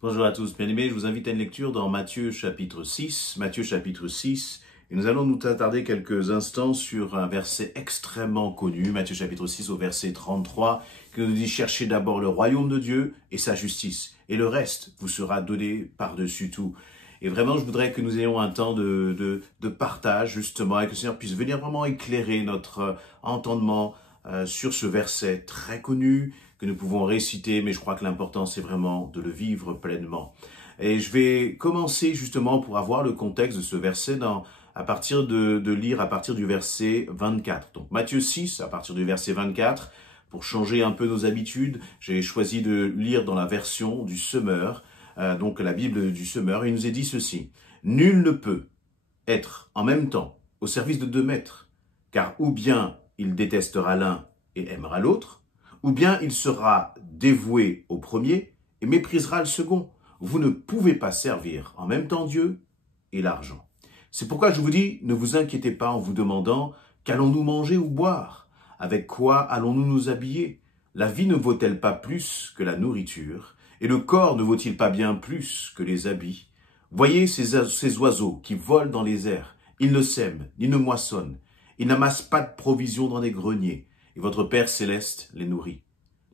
Bonjour à tous, bien-aimés, je vous invite à une lecture dans Matthieu chapitre 6. Et nous allons nous attarder quelques instants sur un verset extrêmement connu, Matthieu chapitre 6 au verset 33, qui nous dit « Cherchez d'abord le royaume de Dieu et sa justice, et le reste vous sera donné par-dessus tout. » Et vraiment, je voudrais que nous ayons un temps de partage, justement, et que le Seigneur puisse venir vraiment éclairer notre entendement sur ce verset très connu, que nous pouvons réciter, mais je crois que l'important, c'est vraiment de le vivre pleinement. Et je vais commencer justement pour avoir le contexte de ce verset à partir de lire à partir du verset 24. Donc Matthieu 6, à partir du verset 24, pour changer un peu nos habitudes, j'ai choisi de lire dans la version du Semeur, donc la Bible du Semeur, et il nous est dit ceci. « Nul ne peut être en même temps au service de deux maîtres, car ou bien il détestera l'un et aimera l'autre, ou bien il sera dévoué au premier et méprisera le second. Vous ne pouvez pas servir en même temps Dieu et l'argent. C'est pourquoi je vous dis, ne vous inquiétez pas en vous demandant qu'allons-nous manger ou boire? Avec quoi allons-nous nous habiller? La vie ne vaut-elle pas plus que la nourriture? Et le corps ne vaut-il pas bien plus que les habits? Voyez ces oiseaux qui volent dans les airs. Ils ne sèment, ni ne moissonnent. Ils n'amassent pas de provisions dans les greniers. Et votre Père céleste les nourrit.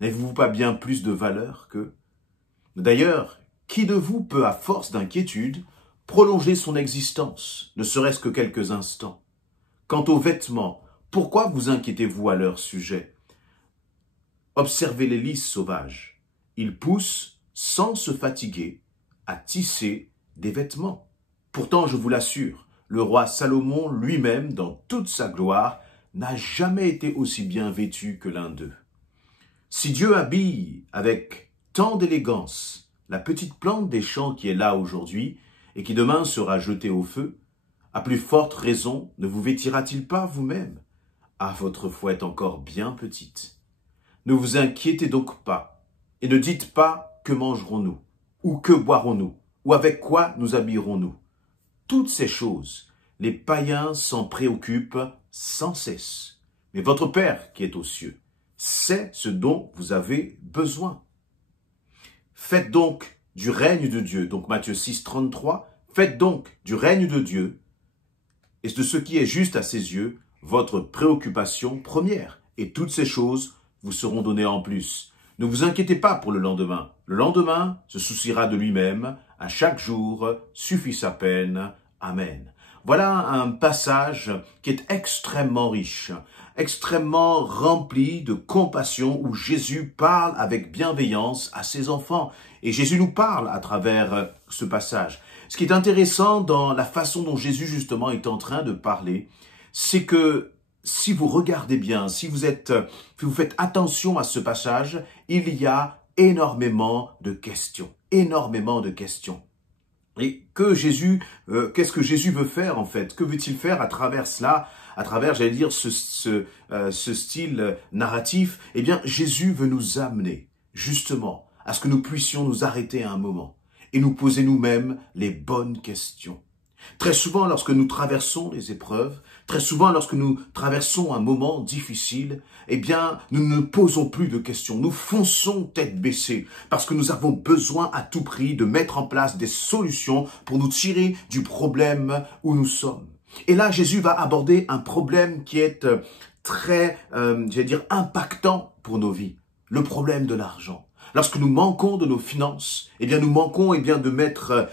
N'avez-vous pas bien plus de valeur qu'eux? D'ailleurs, qui de vous peut, à force d'inquiétude, prolonger son existence, ne serait-ce que quelques instants? Quant aux vêtements, pourquoi vous inquiétez-vous à leur sujet? Observez les lys sauvages. Ils poussent, sans se fatiguer, à tisser des vêtements. Pourtant, je vous l'assure, le roi Salomon lui-même, dans toute sa gloire, n'a jamais été aussi bien vêtu que l'un d'eux. Si Dieu habille avec tant d'élégance la petite plante des champs qui est là aujourd'hui et qui demain sera jetée au feu, à plus forte raison ne vous vêtira-t-il pas vous-même? Ah, votre foi est encore bien petite. Ne vous inquiétez donc pas et ne dites pas que mangerons-nous, ou que boirons-nous, ou avec quoi nous habillerons-nous. Toutes ces choses, les païens s'en préoccupent sans cesse. Mais votre Père qui est aux cieux sait ce dont vous avez besoin. Faites donc du règne de Dieu, donc Matthieu 6, 33, faites donc du règne de Dieu et de ce qui est juste à ses yeux, votre préoccupation première. Et toutes ces choses vous seront données en plus. Ne vous inquiétez pas pour le lendemain. Le lendemain se souciera de lui-même. À chaque jour suffit sa peine. Amen. Voilà un passage qui est extrêmement riche, extrêmement rempli de compassion, où Jésus parle avec bienveillance à ses enfants. Et Jésus nous parle à travers ce passage. Ce qui est intéressant dans la façon dont Jésus justement est en train de parler, c'est que si vous regardez bien, si vous faites attention à ce passage, il y a énormément de questions, énormément de questions. Et qu'est-ce que Jésus veut faire en fait? Que veut-il faire à travers cela, à travers, j'allais dire, ce style narratif? Eh bien, Jésus veut nous amener justement à ce que nous puissions nous arrêter à un moment et nous poser nous-mêmes les bonnes questions. Très souvent, lorsque nous traversons les épreuves, très souvent, lorsque nous traversons un moment difficile, eh bien, nous ne posons plus de questions. Nous fonçons tête baissée parce que nous avons besoin à tout prix de mettre en place des solutions pour nous tirer du problème où nous sommes. Et là, Jésus va aborder un problème qui est très, j'allais dire, impactant pour nos vies. Le problème de l'argent. Lorsque nous manquons de nos finances, eh bien nous manquons de mettre,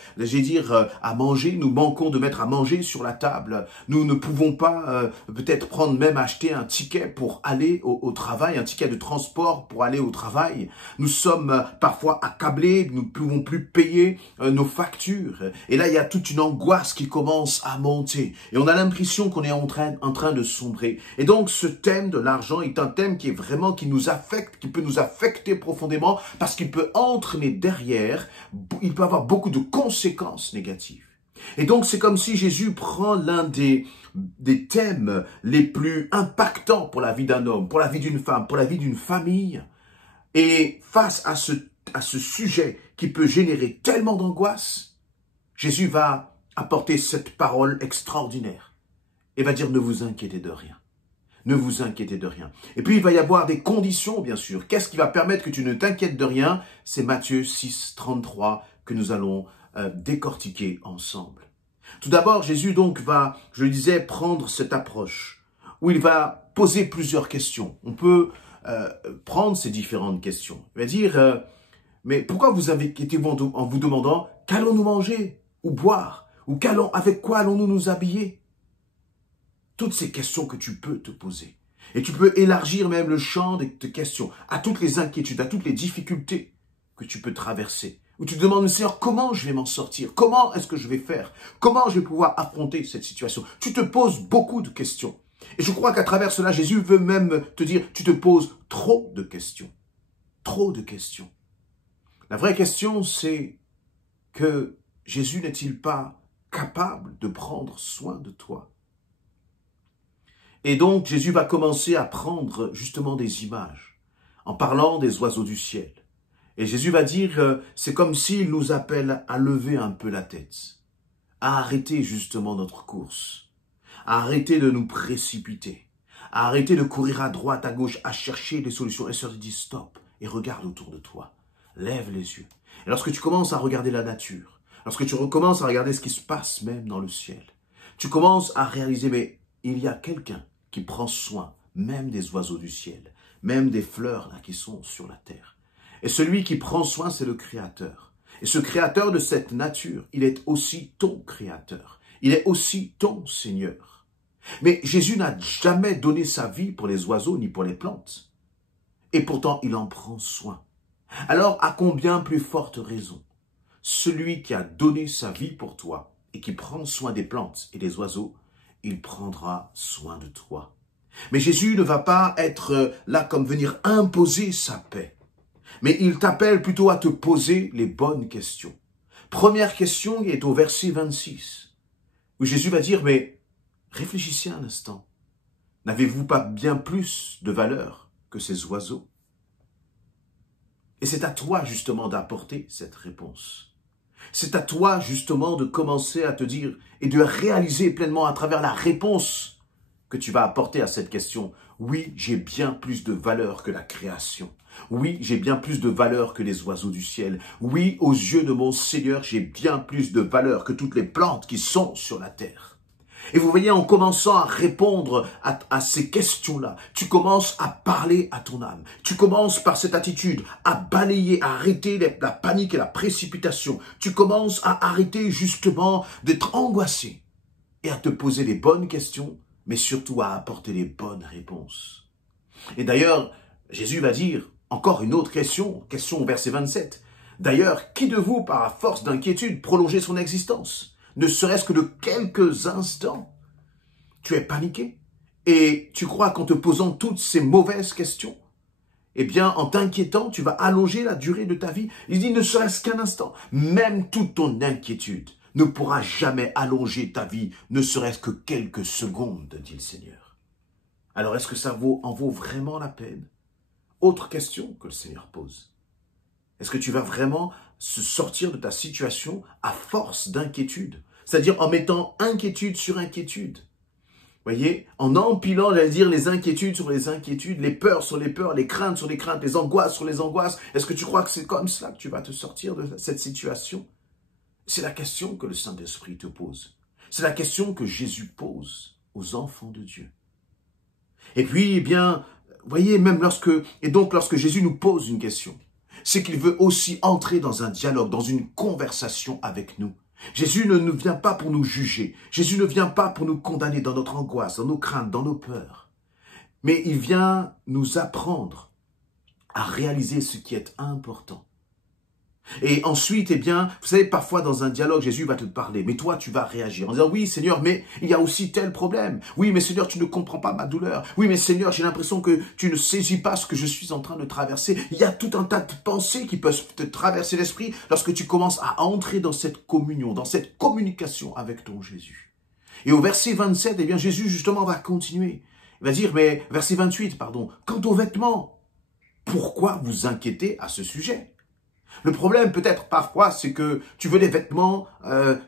à manger, nous manquons de mettre à manger sur la table. Nous ne pouvons pas peut-être acheter un ticket pour aller au travail, un ticket de transport pour aller au travail. Nous sommes parfois accablés, nous ne pouvons plus payer nos factures. Et là, il y a toute une angoisse qui commence à monter. Et on a l'impression qu'on est en train de sombrer. Et donc, ce thème de l'argent est un thème qui nous affecte, qui peut nous affecter profondément, parce qu'il peut entraîner derrière, il peut avoir beaucoup de conséquences négatives. Et donc, c'est comme si Jésus prend l'un des thèmes les plus impactants pour la vie d'un homme, pour la vie d'une femme, pour la vie d'une famille, et face à ce sujet qui peut générer tellement d'angoisse, Jésus va apporter cette parole extraordinaire et va dire « Ne vous inquiétez de rien ». Ne vous inquiétez de rien. Et puis, il va y avoir des conditions, bien sûr. Qu'est-ce qui va permettre que tu ne t'inquiètes de rien? C'est Matthieu 6, 33 que nous allons décortiquer ensemble. Tout d'abord, Jésus donc va, je le disais, prendre cette approche où il va poser plusieurs questions. On peut prendre ces différentes questions. Il va dire, mais pourquoi vous avez été en vous demandant qu'allons-nous manger ou boire ou avec quoi allons-nous nous habiller? Toutes ces questions que tu peux te poser. Et tu peux élargir même le champ de tes questions à toutes les inquiétudes, à toutes les difficultés que tu peux traverser. Où tu te demandes, Seigneur, comment je vais m'en sortir? Comment est-ce que je vais faire? Comment je vais pouvoir affronter cette situation? Tu te poses beaucoup de questions. Et je crois qu'à travers cela, Jésus veut même te dire, tu te poses trop de questions. Trop de questions. La vraie question, c'est que Jésus n'est-il pas capable de prendre soin de toi? Et donc, Jésus va commencer à prendre justement des images, en parlant des oiseaux du ciel. Et Jésus va dire, c'est comme s'il nous appelle à lever un peu la tête, à arrêter justement notre course, à arrêter de nous précipiter, à arrêter de courir à droite, à gauche, à chercher des solutions. Et se dit, stop, et regarde autour de toi, lève les yeux. Et lorsque tu commences à regarder la nature, lorsque tu recommences à regarder ce qui se passe même dans le ciel, tu commences à réaliser, mais il y a quelqu'un qui prend soin même des oiseaux du ciel, même des fleurs là qui sont sur la terre. Et celui qui prend soin, c'est le Créateur. Et ce Créateur de cette nature, il est aussi ton Créateur. Il est aussi ton Seigneur. Mais Jésus n'a jamais donné sa vie pour les oiseaux ni pour les plantes. Et pourtant, il en prend soin. Alors, à combien plus forte raison, celui qui a donné sa vie pour toi et qui prend soin des plantes et des oiseaux, il prendra soin de toi. Mais Jésus ne va pas être là comme venir imposer sa paix. Mais il t'appelle plutôt à te poser les bonnes questions. Première question est au verset 26, où Jésus va dire, mais réfléchissez un instant. N'avez-vous pas bien plus de valeur que ces oiseaux? Et c'est à toi justement d'apporter cette réponse. C'est à toi justement de commencer à te dire et de réaliser pleinement à travers la réponse que tu vas apporter à cette question. Oui, j'ai bien plus de valeur que la création. Oui, j'ai bien plus de valeur que les oiseaux du ciel. Oui, aux yeux de mon Seigneur, j'ai bien plus de valeur que toutes les plantes qui sont sur la terre. Et vous voyez, en commençant à répondre à ces questions-là, tu commences à parler à ton âme. Tu commences par cette attitude à balayer, à arrêter la panique et la précipitation. Tu commences à arrêter justement d'être angoissé et à te poser les bonnes questions, mais surtout à apporter les bonnes réponses. Et d'ailleurs, Jésus va dire encore une autre question au verset 27. D'ailleurs, qui de vous, par la force d'inquiétude, prolongeait son existence ? Ne serait-ce que de quelques instants, tu es paniqué et tu crois qu'en te posant toutes ces mauvaises questions, eh bien, en t'inquiétant, tu vas allonger la durée de ta vie. Il dit, ne serait-ce qu'un instant, même toute ton inquiétude ne pourra jamais allonger ta vie, ne serait-ce que quelques secondes, dit le Seigneur. Alors, est-ce que ça en vaut vraiment la peine? Autre question que le Seigneur pose. Est-ce que tu vas vraiment se sortir de ta situation à force d'inquiétude? C'est-à-dire en mettant inquiétude sur inquiétude. Voyez, en empilant, j'allais dire, les inquiétudes sur les inquiétudes, les peurs sur les peurs, les craintes sur les craintes, les angoisses sur les angoisses. Est-ce que tu crois que c'est comme cela que tu vas te sortir de cette situation? C'est la question que le Saint-Esprit te pose. C'est la question que Jésus pose aux enfants de Dieu. Et puis, eh bien, voyez, même lorsque Jésus nous pose une question, c'est qu'il veut aussi entrer dans un dialogue, dans une conversation avec nous. Jésus ne vient pas pour nous juger. Jésus ne vient pas pour nous condamner dans notre angoisse, dans nos craintes, dans nos peurs. Mais il vient nous apprendre à réaliser ce qui est important. Et ensuite, eh bien, vous savez, parfois dans un dialogue, Jésus va te parler, mais toi, tu vas réagir en disant, oui, Seigneur, mais il y a aussi tel problème. Oui, mais Seigneur, tu ne comprends pas ma douleur. Oui, mais Seigneur, j'ai l'impression que tu ne saisis pas ce que je suis en train de traverser. Il y a tout un tas de pensées qui peuvent te traverser l'esprit lorsque tu commences à entrer dans cette communion, dans cette communication avec ton Jésus. Et au verset 27, eh bien, Jésus, justement, va continuer. Il va dire, mais, verset 28, pardon, quant aux vêtements, pourquoi vous inquiétez à ce sujet ? Le problème peut-être parfois c'est que tu veux des vêtements,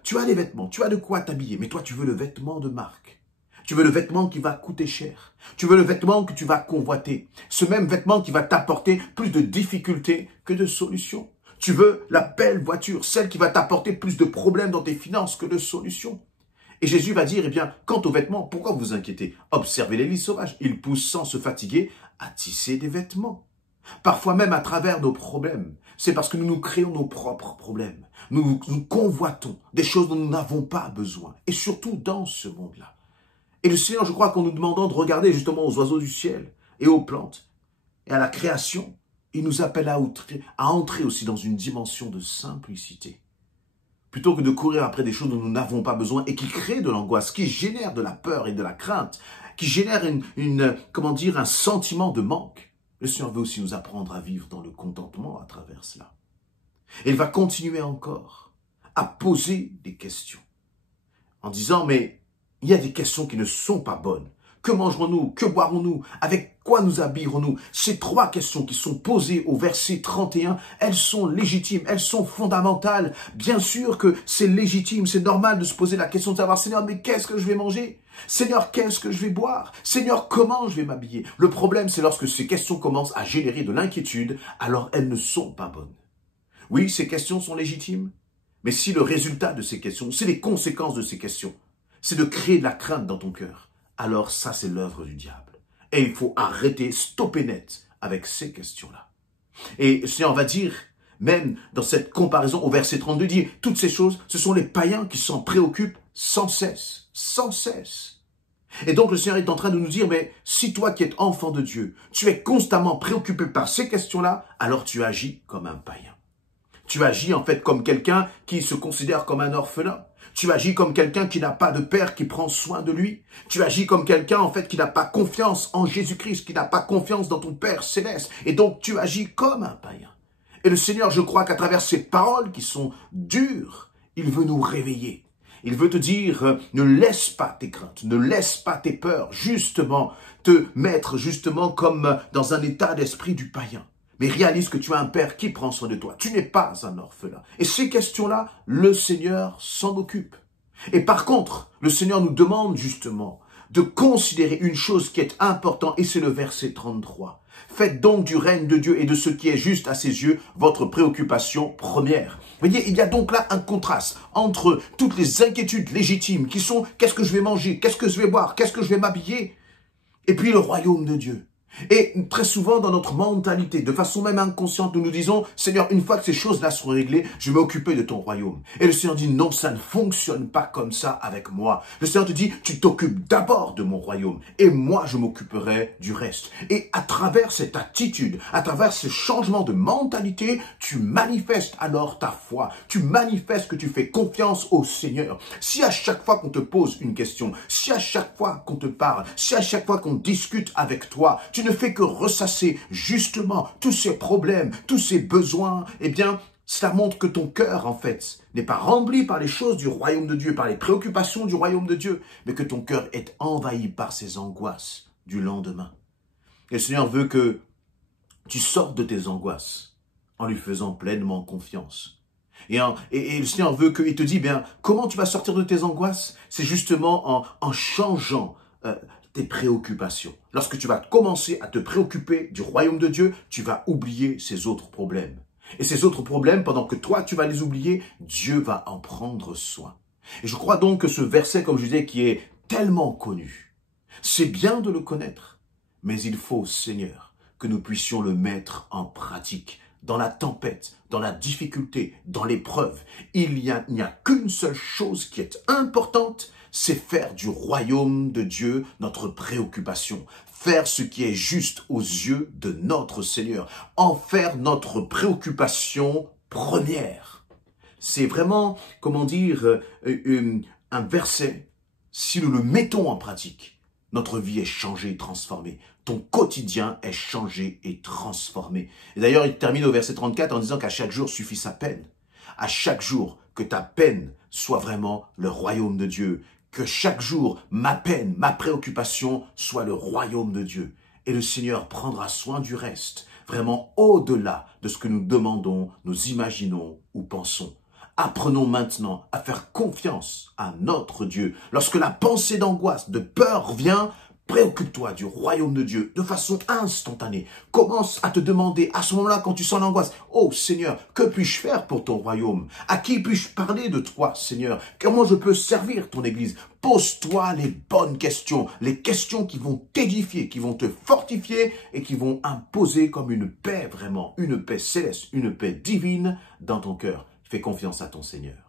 tu as des vêtements, tu as de quoi t'habiller, mais toi tu veux le vêtement de marque. Tu veux le vêtement qui va coûter cher. Tu veux le vêtement que tu vas convoiter. Ce même vêtement qui va t'apporter plus de difficultés que de solutions. Tu veux la belle voiture, celle qui va t'apporter plus de problèmes dans tes finances que de solutions. Et Jésus va dire, eh bien, quant aux vêtements, pourquoi vous inquiétez? Observez les lys sauvages. Ils poussent sans se fatiguer à tisser des vêtements. Parfois même à travers nos problèmes. C'est parce que nous nous créons nos propres problèmes. Nous convoitons des choses dont nous n'avons pas besoin. Et surtout dans ce monde-là. Et le Seigneur, je crois qu'en nous demandant de regarder justement aux oiseaux du ciel et aux plantes et à la création, il nous appelle à entrer aussi dans une dimension de simplicité. Plutôt que de courir après des choses dont nous n'avons pas besoin et qui créent de l'angoisse, qui génèrent de la peur et de la crainte, qui génèrent un sentiment de manque. Le Seigneur veut aussi nous apprendre à vivre dans le contentement à travers cela. Et il va continuer encore à poser des questions en disant, mais il y a des questions qui ne sont pas bonnes. Que mangerons-nous? Que boirons-nous? Avec quoi nous habillerons-nous? Ces trois questions qui sont posées au verset 31, elles sont légitimes, elles sont fondamentales. Bien sûr que c'est légitime, c'est normal de se poser la question de savoir, Seigneur, mais qu'est-ce que je vais manger? Seigneur, qu'est-ce que je vais boire? Seigneur, comment je vais m'habiller? Le problème, c'est lorsque ces questions commencent à générer de l'inquiétude, alors elles ne sont pas bonnes. Oui, ces questions sont légitimes, mais si le résultat de ces questions, si les conséquences de ces questions, c'est de créer de la crainte dans ton cœur, alors ça, c'est l'œuvre du diable. Et il faut arrêter, stopper net avec ces questions-là. Et le Seigneur va dire, même dans cette comparaison au verset 32, dit, toutes ces choses, ce sont les païens qui s'en préoccupent sans cesse, sans cesse. Et donc le Seigneur est en train de nous dire, mais si toi qui es enfant de Dieu, tu es constamment préoccupé par ces questions-là, alors tu agis comme un païen. Tu agis en fait comme quelqu'un qui se considère comme un orphelin. Tu agis comme quelqu'un qui n'a pas de père qui prend soin de lui. Tu agis comme quelqu'un en fait qui n'a pas confiance en Jésus-Christ, qui n'a pas confiance dans ton Père céleste. Et donc tu agis comme un païen. Et le Seigneur, je crois qu'à travers ces paroles qui sont dures, il veut nous réveiller. Il veut te dire, ne laisse pas tes craintes, ne laisse pas tes peurs, justement, te mettre justement comme dans un état d'esprit du païen. Mais réalise que tu as un Père qui prend soin de toi. Tu n'es pas un orphelin. Et ces questions-là, le Seigneur s'en occupe. Et par contre, le Seigneur nous demande justement de considérer une chose qui est importante, et c'est le verset 33. Faites donc du règne de Dieu et de ce qui est juste à ses yeux votre préoccupation première. Vous voyez, il y a donc là un contraste entre toutes les inquiétudes légitimes qui sont « qu'est-ce que je vais manger? Qu'est-ce que je vais boire? Qu'est-ce que je vais m'habiller ?» et puis le royaume de Dieu. Et très souvent dans notre mentalité, de façon même inconsciente, nous nous disons, Seigneur, une fois que ces choses-là seront réglées, je vais m'occuper de ton royaume. Et le Seigneur dit, non, ça ne fonctionne pas comme ça avec moi. Le Seigneur te dit, tu t'occupes d'abord de mon royaume et moi, je m'occuperai du reste. Et à travers cette attitude, à travers ce changement de mentalité, tu manifestes alors ta foi. Tu manifestes que tu fais confiance au Seigneur. Si à chaque fois qu'on te pose une question, si à chaque fois qu'on te parle, si à chaque fois qu'on discute avec toi, tu ne fais que ressasser justement tous ces problèmes, tous ces besoins, eh bien, cela montre que ton cœur, en fait, n'est pas rempli par les choses du royaume de Dieu, par les préoccupations du royaume de Dieu, mais que ton cœur est envahi par ces angoisses du lendemain. Et le Seigneur veut que tu sortes de tes angoisses en lui faisant pleinement confiance. Et le Seigneur veut qu'il te dise, bien, comment tu vas sortir de tes angoisses? C'est justement en changeant tes préoccupations. Lorsque tu vas commencer à te préoccuper du royaume de Dieu, tu vas oublier ces autres problèmes. Et ces autres problèmes, pendant que toi, tu vas les oublier, Dieu va en prendre soin. Et je crois donc que ce verset, comme je disais, qui est tellement connu, c'est bien de le connaître, mais il faut, Seigneur, que nous puissions le mettre en pratique. Dans la tempête, dans la difficulté, dans l'épreuve, il n'y a qu'une seule chose qui est importante, c'est faire du royaume de Dieu notre préoccupation. Faire ce qui est juste aux yeux de notre Seigneur. En faire notre préoccupation première. C'est vraiment, comment dire, un verset. Si nous le mettons en pratique, notre vie est changée et transformée. Ton quotidien est changé et transformé. Et d'ailleurs, il termine au verset 34 en disant qu'à chaque jour suffit sa peine. À chaque jour, que ta peine soit vraiment le royaume de Dieu. Que chaque jour, ma peine, ma préoccupation soit le royaume de Dieu. Et le Seigneur prendra soin du reste, vraiment au-delà de ce que nous demandons, nous imaginons ou pensons. Apprenons maintenant à faire confiance à notre Dieu. Lorsque la pensée d'angoisse, de peur vient, Préoccupe-toi du royaume de Dieu de façon instantanée. Commence à te demander à ce moment-là quand tu sens l'angoisse, « Oh Seigneur, que puis-je faire pour ton royaume? À qui puis-je parler de toi, Seigneur? Comment je peux servir ton Église ?» Pose-toi les bonnes questions, les questions qui vont t'édifier, qui vont te fortifier et qui vont imposer comme une paix vraiment, une paix céleste, une paix divine dans ton cœur. Fais confiance à ton Seigneur.